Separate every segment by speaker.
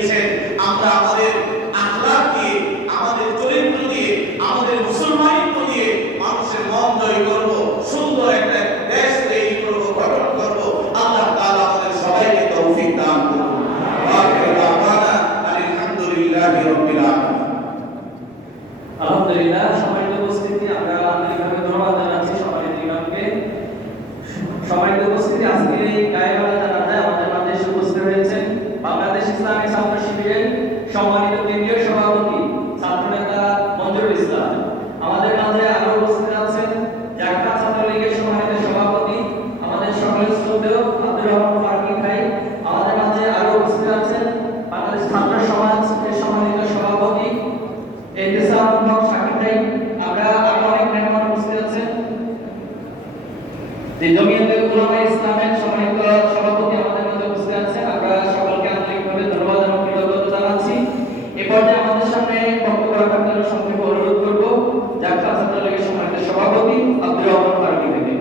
Speaker 1: দিয়েছেন। আমরা আমাদের আখলাক দিয়ে আমাদের চরিত্র দিয়ে, আমাদের মুসলমানিত্ব দিয়ে মানুষের মন জয় করব, সুন্দর একটা দেশ তৈরি করব, গঠন করব। আল্লাহ তাআলা আমাদের সবাইকে তৌফিক দান করুন। আলহামদুলিল্লাহ রব্বিল আলামিন।
Speaker 2: আলহামদুলিল্লাহ সবাইকে উপস্থিতি আমরা আন্তরিকভাবে ধন্যবাদ জানাচ্ছি সবাই ইমামকে সবাইকে উপস্থিতি আজকে এই গায়ে আছেন যে জমিয়তে উলামা ইসলামের সম্মানিত সভাপতি আমাদের মধ্যে উপস্থিত আছেন আমরা সকলকে আন্তরিকভাবে ধন্যবাদ এবং কৃতজ্ঞতা জানাচ্ছি এ পর্যায়ে আমাদের সামনে বক্তব্য রাখার জন্য সংক্ষেপে অনুরোধ করব জাতীয় ছাত্রলীগের সম্মানিত সভাপতি আব্দুর রহমান ফারুকি থেকে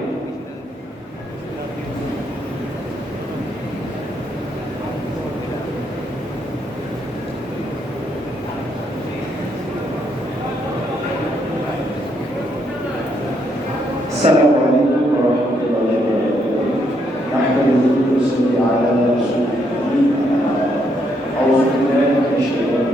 Speaker 3: السلام ونصلي على رسوله الكريم أعوذ بالله من الشيطان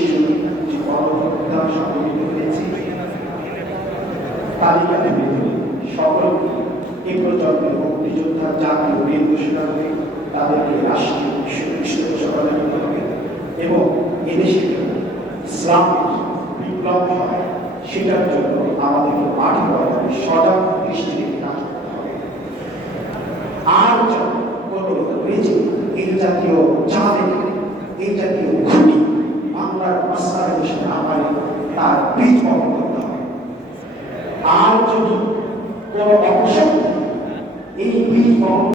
Speaker 3: যে গণহত্যা সংঘটিত হয়েছে তালিকাতে বেঁধে সকলকে এ প্রজন্মের মুক্তিযোদ্ধা জাতীয় বীর ঘোষণা করে তাদেরকে রাষ্ট্রীয় বিশ্ববিদ্যালয় প্রদান করতে হবে এবং এদেশে ইসলামের বিপ্লব হয় সেটার জন্য আমাদেরকে মাঠে পড়াতে সজাগ হবে আর কোনো রয়েছে, এই জাতীয় চাঁদে এই জাতীয় খুনি বাংলার মাস্টার দেশে না পারে তার বীজ বপন করতে হবে। আর যদি কোনো অপশক্তি এই বীজ বপন